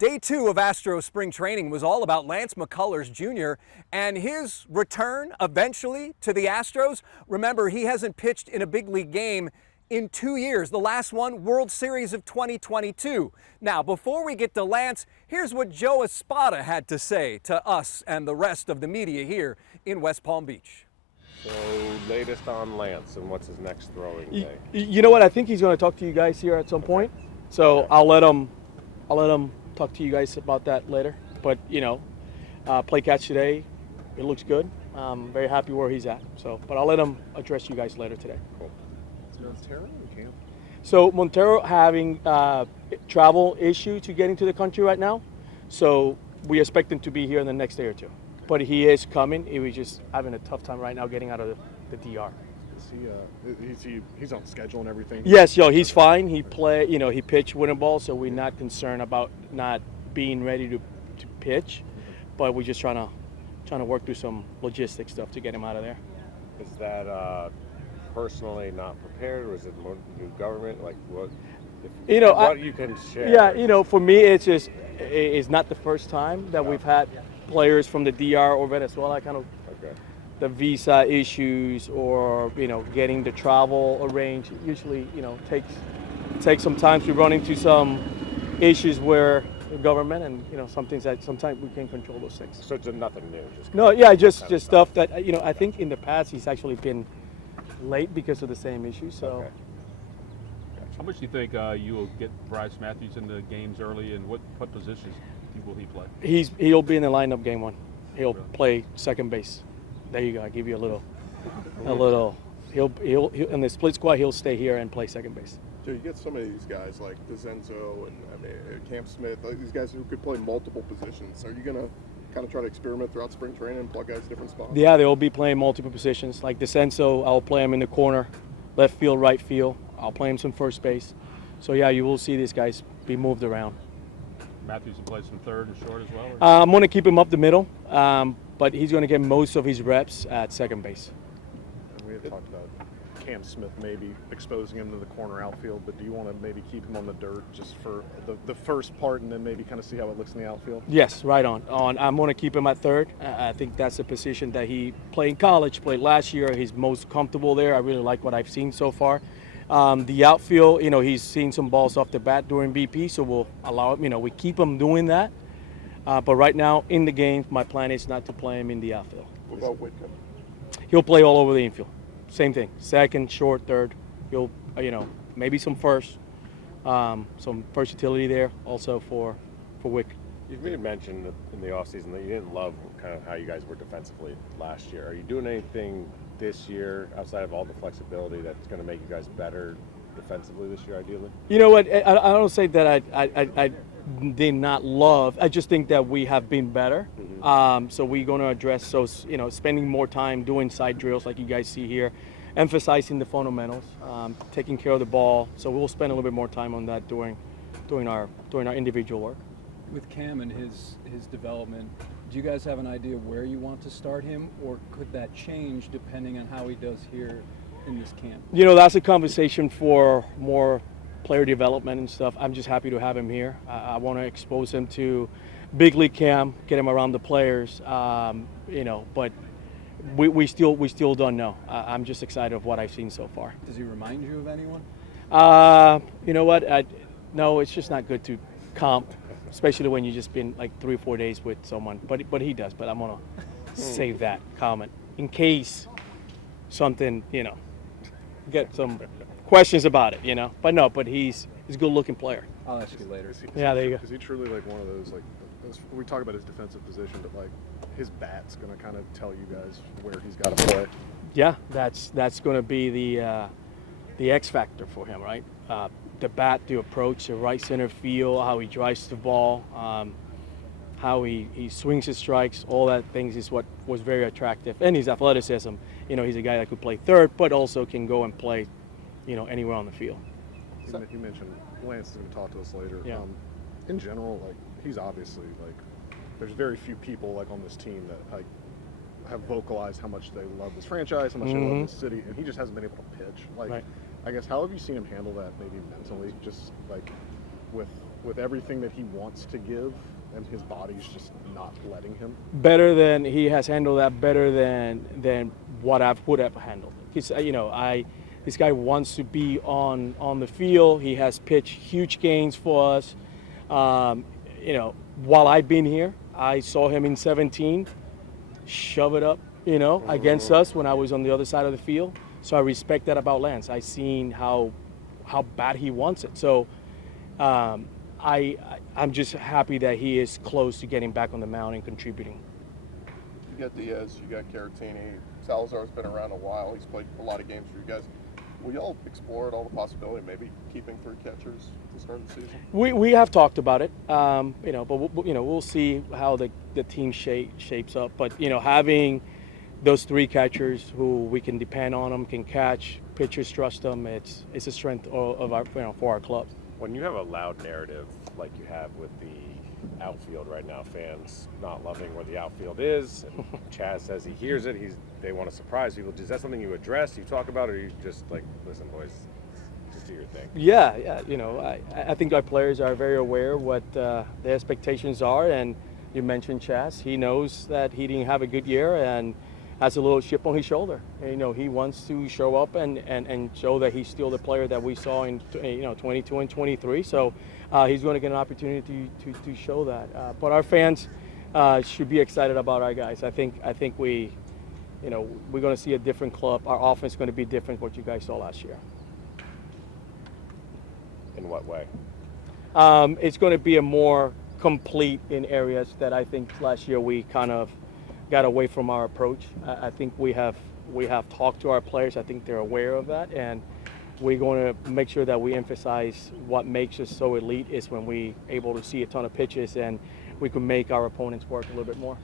Day 2 of Astros spring training was all about Lance McCullers Jr. and his return eventually to the Astros. Remember, he hasn't pitched in a big league game in 2 years, the last one, World Series of 2022. Now, before we get to Lance, here's what Joe Espada had to say to us and the rest of the media here in West Palm Beach. So, latest on Lance and what's his next throwing day? You know what? I think he's going to talk to you guys here at some point. So Okay. I'll let him talk to you guys about that later. But play catch today, it looks good. I'm very happy where he's at. So, but I'll let him address you guys later today. Cool. Is Montero in camp? So Montero having travel issue to getting to the country right now. So we expect him to be here in the next day or two. But he is coming. He was just having a tough time right now getting out of the DR. He's on schedule and everything? Yes, he's fine. He he pitched winning ball, so we're not concerned about not being ready to pitch. But we're just trying to work through some logistic stuff to get him out of there. Is that personally not prepared, or is it more new government? Like what? What you can share? Yeah, for me, it's not the first time that we've had players from the DR or Venezuela the visa issues or getting the travel arranged. Usually takes some time to run into some issues where the government and some things that sometimes we can't control those things. So it's nothing new. Just stuff that I think in the past he's actually been late because of the same issue. So. Okay. How much do you think you will get Bryce Matthews in the games early, and what positions will he play? He'll be in the lineup game one. He'll play second base. There you go. I give you a little. He'll in the split squad. He'll stay here and play second base. So you get some of these guys like DeZenzo and Cam Smith, like these guys who could play multiple positions. Are you gonna kind of try to experiment throughout spring training and plug guys different spots? Yeah, they'll be playing multiple positions. Like DeZenzo, I'll play him in the corner, left field, right field. I'll play him some first base. So yeah, you will see these guys be moved around. Matthews will play some third and short as well? I'm going to keep him up the middle, but he's going to get most of his reps at second base. And we had talked about Cam Smith maybe exposing him to the corner outfield, but do you want to maybe keep him on the dirt just for the first part and then maybe kind of see how it looks in the outfield? Yes, right on. I'm going to keep him at third. I think that's a position that he played in college, played last year. He's most comfortable there. I really like what I've seen so far. The outfield, he's seen some balls off the bat during BP, so we'll allow him, we keep him doing that. But right now, in the game, my plan is not to play him in the outfield. What about Whitcomb? He'll play all over the infield. Same thing, second, short, third. He'll, maybe some first utility there also for Wick. You made mention in the offseason that you didn't love kind of how you guys were defensively last year. Are you doing anything this year outside of all the flexibility that's going to make you guys better defensively this year, ideally? You know what? I don't say that I did not love. I just think that we have been better. Mm-hmm. So we're going to address those. Spending more time doing side drills like you guys see here, emphasizing the fundamentals, taking care of the ball. So we'll spend a little bit more time on that during our individual work. With Cam and his development, do you guys have an idea where you want to start him, or could that change depending on how he does here in this camp? That's a conversation for more player development and stuff. I'm just happy to have him here. I want to expose him to big league Cam, get him around the players, but we still don't know. I'm just excited of what I've seen so far. Does he remind you of anyone? You know what? No, it's just not good to comp, especially when you've just been like 3 or 4 days with someone. But he does. But I'm gonna save that comment in case something, get some questions about it, But no, but he's a good-looking player. I'll ask you later. Yeah, there you go. Is he truly like one of those we talk about his defensive position, but like his bat's going to kind of tell you guys where he's got to play? Yeah, that's going to be the X factor for him, right? The bat, the approach, the right center field, how he drives the ball, how he swings his strikes, all that things is what was very attractive. And his athleticism, he's a guy that could play third, but also can go and play, anywhere on the field. You mentioned Lance is going to talk to us later. Yeah. In general, he's obviously there's very few people on this team that have vocalized how much they love this franchise, how much they love this city, and he just hasn't been able to pitch. Right. I guess, how have you seen him handle that maybe mentally, just with with everything that he wants to give, and his body's just not letting him? Better than he has handled that. Better than what I would have handled. He's, this guy wants to be on the field. He has pitched huge games for us. While I've been here, I saw him in 17 shove it up, against us when I was on the other side of the field. So I respect that about Lance. I seen how bad he wants it. So I'm just happy that he is close to getting back on the mound and contributing. You got Diaz, you got Caratini. Salazar's been around a while. He's played a lot of games for you guys. Will y'all explore all the possibility of maybe keeping 3 catchers to start the season? We have talked about it, but we'll see how the team shapes up. But having those 3 catchers who we can depend on them, can catch, pitchers trust them. It's a strength of our for our club. When you have a loud narrative like you have with the outfield right now, fans not loving where the outfield is, and Chaz says he hears it, they want to surprise people. Is that something you address, you talk about, or you just like, listen, boys, just do your thing? Yeah. I think our players are very aware what the expectations are, and you mentioned Chaz. He knows that he didn't have a good year and has a little chip on his shoulder. And, he wants to show up and show that he's still the player that we saw in 22 and 23. So he's going to get an opportunity to show that. But our fans should be excited about our guys. I think we're going to see a different club. Our offense is going to be different what you guys saw last year. In what way? It's going to be a more complete in areas that I think last year we kind of got away from our approach. I think we have talked to our players. I think they're aware of that, and we're going to make sure that we emphasize what makes us so elite is when we able to see a ton of pitches and we can make our opponents work a little bit more.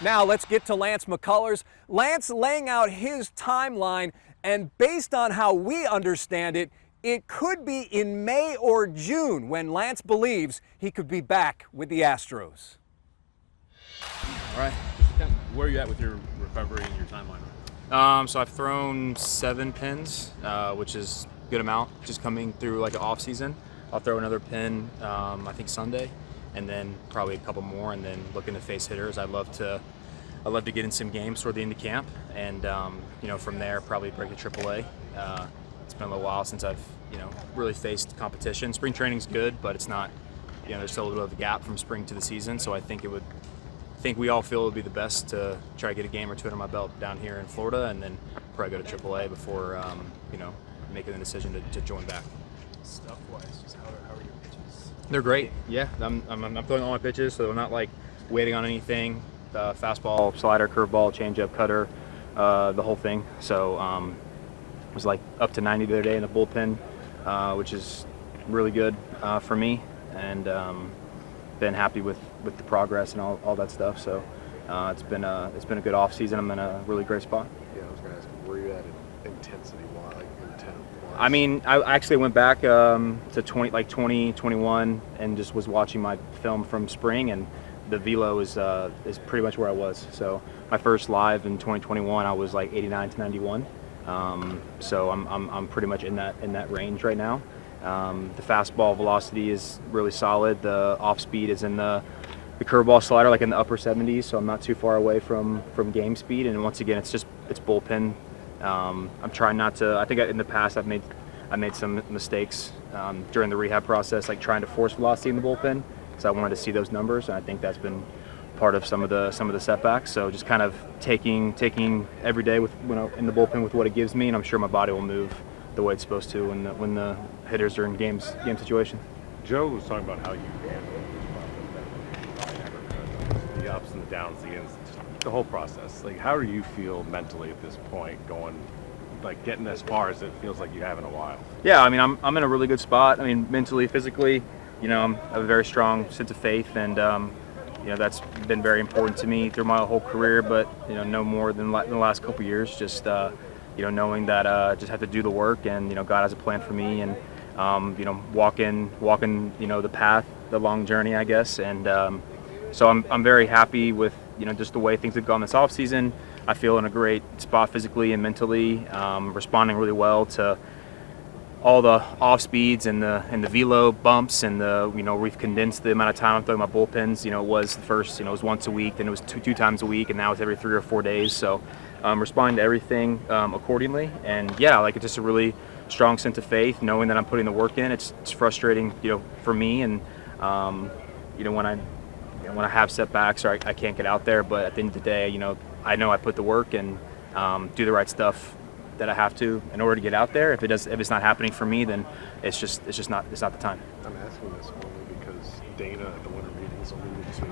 Now let's get to Lance McCullers. Lance laying out his timeline, and based on how we understand it, it could be in May or June when Lance believes he could be back with the Astros. All right. Where are you at with your recovery and your timeline? So I've thrown 7 pins, which is a good amount, just coming through like an off season. I'll throw another pin, I think Sunday, and then probably a couple more, and then looking to face hitters. I'd love to get in some games toward the end of camp, and from there probably break to AAA. It's been a little while since I've really faced competition. Spring training's good, but it's not. There's still a little bit of a gap from spring to the season, so I think we all feel it would be the best to try to get a game or 2 under my belt down here in Florida, and then probably go to AAA before making the decision to join back. Stuff-wise, just how are your pitches? They're great. Yeah, I'm throwing all my pitches, so they're not like waiting on anything. Fastball, slider, curveball, changeup, cutter, the whole thing. So it was like up to 90 the other day in the bullpen, which is really good for me, and been happy with the progress and all that stuff. So it's been a good off season. I'm in a really great spot. Yeah, I was going to ask, where you at intensity-wise, intent-wise? I mean, I actually went back to 2021 and just was watching my film from spring, and the velo is pretty much where I was. So my first live in 2021, I was like 89 to 91. So I'm pretty much in that range right now. The fastball velocity is really solid. The off speed is in the curveball slider like in the upper 70s, so I'm not too far away from game speed. And once again, it's bullpen. I'm trying not to. I think in the past I made some mistakes during the rehab process, like trying to force velocity in the bullpen, because I wanted to see those numbers, and I think that's been part of some of the setbacks. So just kind of taking every day with in the bullpen with what it gives me, and I'm sure my body will move the way it's supposed to when the hitters are in game situation. Joe was talking about how you handle the ups and the downs, the ins, the whole process. Like, how do you feel mentally at this point, getting as far as it feels like you have in a while? Yeah, I mean, I'm in a really good spot. I mean, mentally, physically, I have a very strong sense of faith, and that's been very important to me through my whole career. But no more than the last couple years, just knowing that I just have to do the work, and God has a plan for me, and walking the path, the long journey, I guess. And so I'm very happy with just the way things have gone this off season. I feel in a great spot physically and mentally, responding really well to all the off speeds and the velo bumps and we've condensed the amount of time I'm throwing my bullpens. It was first, it was once a week, then it was two times a week, and now it's every 3 or 4 days. So responding to everything accordingly. And yeah, like it's just a really strong sense of faith, knowing that I'm putting the work in. It's frustrating, for me, and when I have setbacks or I can't get out there, but at the end of the day, I know I put the work and do the right stuff that I have to in order to get out there. If it's not happening for me, then it's not the time. I'm asking this only because Dana at the winter meetings alluded to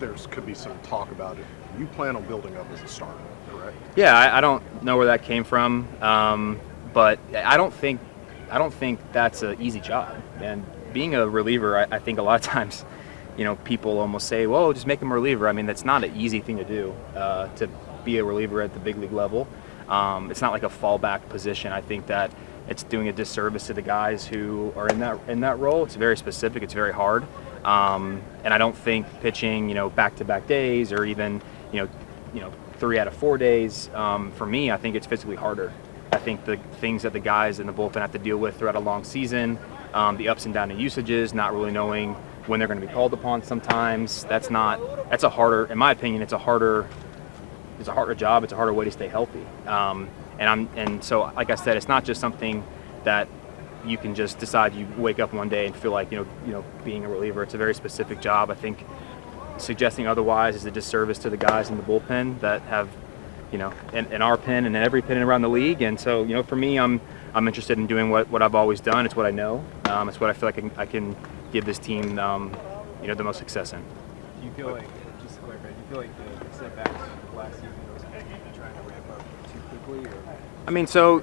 there could be some talk about it. You plan on building up as a starter, correct? Yeah, I don't know where that came from, but I don't think that's an easy job. And being a reliever, I think a lot of times, people almost say, "Well, just make him a reliever." I mean, that's not an easy thing to do, to be a reliever at the big league level. It's not like a fallback position. I think that it's doing a disservice to the guys who are in that role. It's very specific. It's very hard, and I don't think pitching, back-to-back days or even, 3 out of 4 days. For me, I think it's physically harder. I think the things that the guys in the bullpen have to deal with throughout a long season, the ups and downs in usages, not really knowing when they're going to be called upon. Sometimes that's a harder, in my opinion, it's a harder job. It's a harder way to stay healthy. And so, like I said, it's not just something that you can just decide you wake up one day and feel like, being a reliever. It's a very specific job. I think suggesting otherwise is a disservice to the guys in the bullpen that have, in our pen and in every pen around the league. And so, for me, I'm interested in doing what I've always done. It's what I know. It's what I feel like I can give this team, the most success in. Do you feel like, just to clarify, do you feel like the setbacks last season was kind of trying to ramp up too quickly? Or? I mean, so,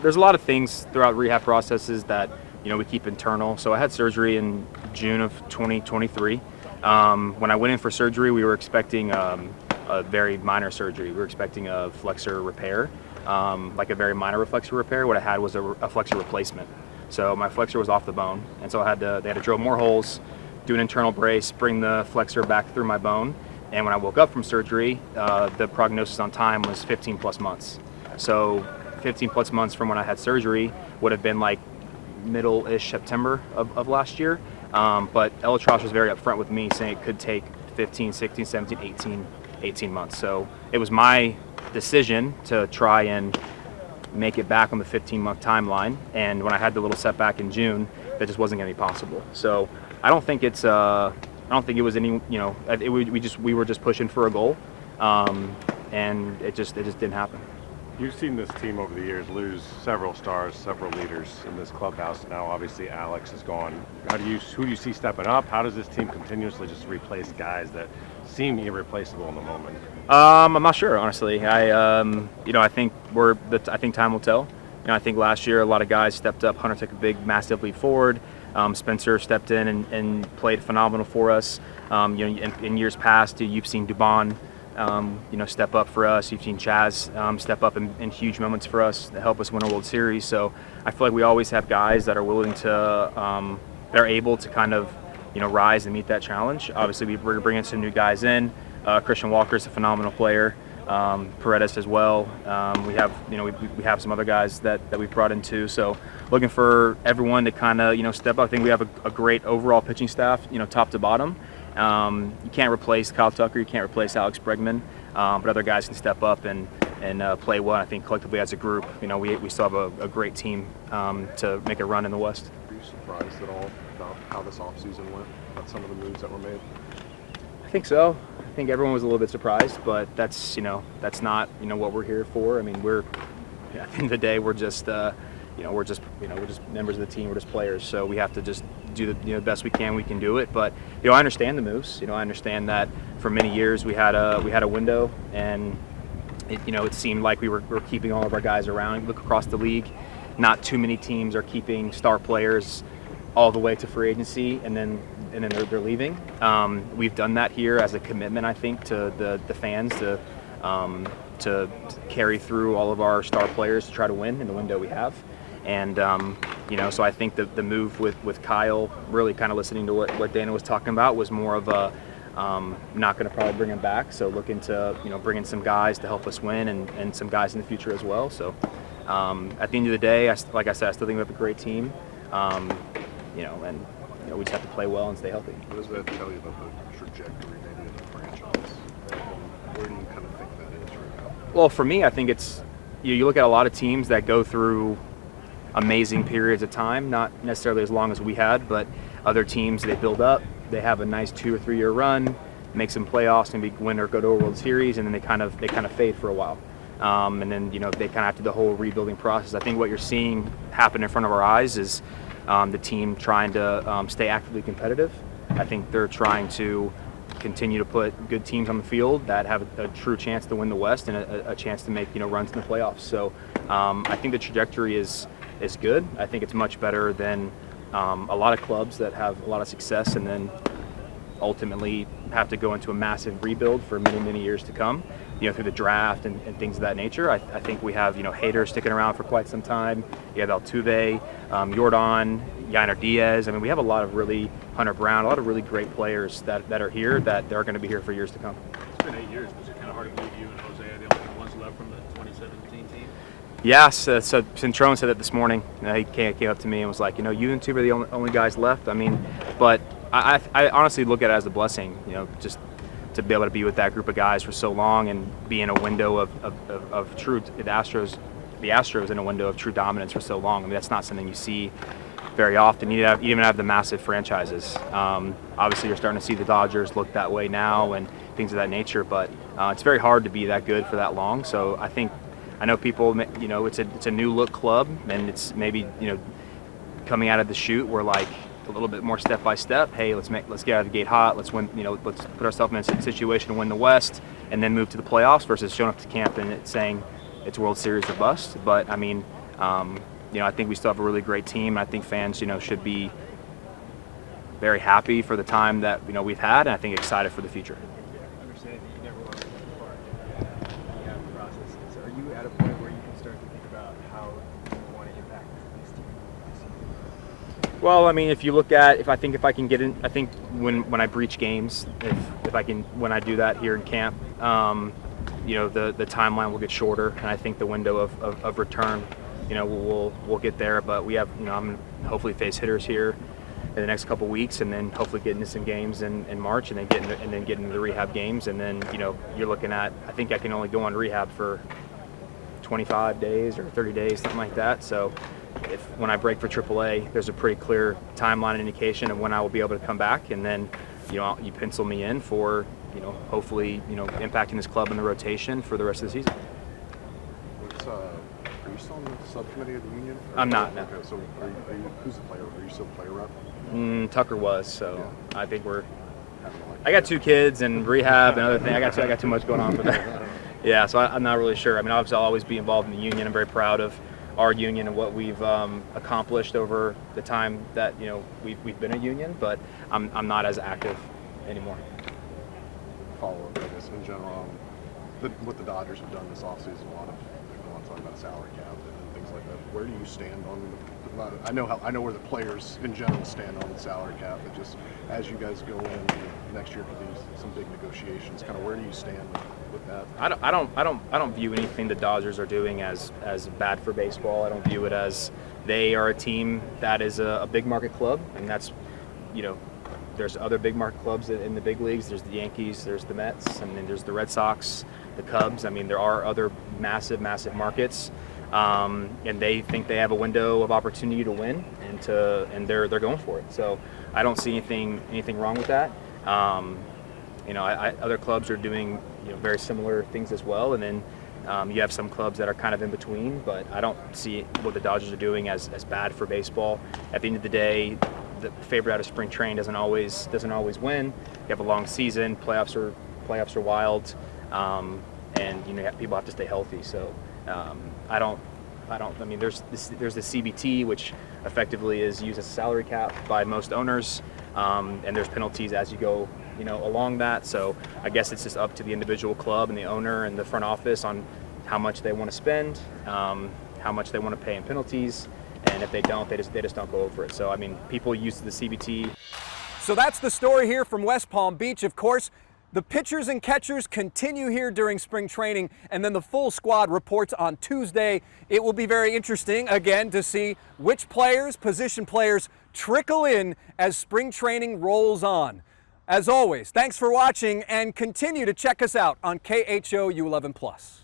there's a lot of things throughout rehab processes that, we keep internal. So I had surgery in June of 2023. When I went in for surgery, we were expecting a very minor surgery. We were expecting a flexor repair, like a very minor flexor repair. What I had was a flexor replacement. So my flexor was off the bone, and so they had to drill more holes, do an internal brace, bring the flexor back through my bone. And when I woke up from surgery, the prognosis on time was 15 plus months. So 15 plus months from when I had surgery would have been like middle-ish September of last year. But Elytros was very upfront with me, saying it could take 15, 16, 17, 18 months. So it was my decision to try and make it back on the 15-month timeline. And when I had the little setback in June, that just wasn't going to be possible. So I don't think it was any, we were just pushing for a goal, and it just didn't happen. You've seen this team over the years lose several stars, several leaders in this clubhouse. Now, obviously, Alex is gone. Who do you see stepping up? How does this team continuously just replace guys that seem irreplaceable in the moment? I'm not sure, honestly. I think time will tell. I think last year a lot of guys stepped up. Hunter took a big, massive leap forward. Spencer stepped in and played phenomenal for us. In years past, you've seen Dubon, step up for us. You've seen Chaz step up in huge moments for us to help us win a World Series. So I feel like we always have guys that are willing to, that are able to kind of, rise and meet that challenge. Obviously, we're bringing some new guys in. Christian Walker's a phenomenal player. Paredes as well. We have some other guys that we've brought in too. So looking for everyone to kind of step up. I think we have a great overall pitching staff, top to bottom. You can't replace Kyle Tucker, you can't replace Alex Bregman, but other guys can step up and play well. I think collectively as a group, we still have a great team to make a run in the West. Were you surprised at all about how this offseason went, about some of the moves that were made? I think so. I think everyone was a little bit surprised, but that's not what we're here for. I mean, at the end of the day, we're just we're just members of the team. We're just players, so we have to just do the best we can do it. But I understand the moves. I understand that for many years we had a window, and it seemed like we were keeping all of our guys around. Look across the league, not too many teams are keeping star players all the way to free agency, and then they're leaving. We've done that here as a commitment, I think, to the fans to carry through all of our star players to try to win in the window we have. And so I think the move with Kyle, really kind of listening to what Dana was talking about, was more of a not going to probably bring him back. So looking to bring in some guys to help us win, and some guys in the future as well. So At the end of the day, like I said, I still think we have a great team. And we just have to play well and stay healthy. What does that tell you about the trajectory maybe of the franchise? Where do you kind of think that is right now? Well, for me, I think it's you look at a lot of teams that go through amazing periods of time, not necessarily as long as we had, but other teams, they build up, they have a nice 2 or 3 year run, make some playoffs, maybe win or go to a World Series, and then they kind of fade for a while. And then they kind of have to do the whole rebuilding process. I think what you're seeing happen in front of our eyes is the team trying to stay actively competitive. I think they're trying to continue to put good teams on the field that have a true chance to win the West and a chance to make runs in the playoffs. So I think the trajectory is good. I think it's much better than a lot of clubs that have a lot of success and then ultimately have to go into a massive rebuild for many, many years to come, through the draft and things of that nature. I think we have, Hader sticking around for quite some time. You have Altuve, Jordan, Yainer Diaz. I mean, we have a lot of really, Hunter Brown, a lot of really great players that are here that they're going to be here for years to come. It's been 8 years. Was it kind of hard to believe you and Jose are the only ones left from the 2017 team? Yeah, so Centrone said that this morning. He came up to me and was like, you and two are the only guys left. I mean, but I honestly look at it as a blessing, just to be able to be with that group of guys for so long and be in a window of true, the Astros in a window of true dominance for so long. I mean, that's not something you see very often. You even have the massive franchises. Obviously, you're starting to see the Dodgers look that way now and things of that nature, but it's very hard to be that good for that long. So I know people, it's a new look club, and it's maybe, coming out of the chute, we're like a little bit more step by step. Hey, let's get out of the gate hot. Let's win. Let's put ourselves in a situation to win the West, and then move to the playoffs. Versus showing up to camp and saying it's World Series or bust. But I mean, I think we still have a really great team. I think fans, should be very happy for the time that we've had, and I think excited for the future. I understand that you never want to go too far in the process. Are you at a point where you can start to think about how you want to impact this team? Well, I mean, if you look at, if I can get in, I think when I breach games, if I can, when I do that here in camp, the timeline will get shorter, and I think the window of return, we'll get there. But we have, I'm gonna hopefully face hitters here in the next couple weeks, and then hopefully get into some games in March, and then get into the rehab games, and then you're looking at, I think I can only go on rehab for 25 days or 30 days, something like that. So when I break for AAA, there's a pretty clear timeline and indication of when I will be able to come back, and then you pencil me in for hopefully impacting this club in the rotation for the rest of the season. Are you still on the subcommittee of the union? I'm not. No. Okay, so who's the player? Are you still player rep? Tucker was, so yeah. I think I got 2 kids and rehab and other things. I got too much going on for that. Yeah, so I'm not really sure. I mean, obviously I'll always be involved in the union. I'm very proud of our union and what we've accomplished over the time that we've been a union, but I'm not as active anymore. Follow up, I guess, in general, what the Dodgers have done this offseason, a lot of talking about salary cap and things like that. Where do you stand on I know where the players in general stand on the salary cap, but just as you guys go in next year for some big negotiations, kind of where do you stand with that? I don't view anything the Dodgers are doing as bad for baseball. I don't view it as they are a team that is a big market club, and that's there's other big market clubs in the big leagues. There's the Yankees, there's the Mets, and then there's the Red Sox, the Cubs. I mean, there are other massive markets, and they think they have a window of opportunity to win, and they're going for it. So I don't see anything wrong with that. Other clubs are doing very similar things as well, and then you have some clubs that are kind of in between. But I don't see what the Dodgers are doing as bad for baseball. At the end of the day, the favorite out of spring training doesn't always win. You have a long season. Playoffs are wild, and people have to stay healthy. So I mean, there's the CBT, which effectively is used as a salary cap by most owners, and there's penalties as you go along that. So I guess it's just up to the individual club and the owner and the front office on how much they want to spend, how much they want to pay in penalties. And if they don't, they just don't go over it. So, I mean, people use the CBT. So that's the story here from West Palm Beach. Of course, The pitchers and catchers continue here during spring training, and then the full squad reports on Tuesday. It will be very interesting, again, to see which players, position players, trickle in as spring training rolls on. As always, thanks for watching, and continue to check us out on KHOU 11+.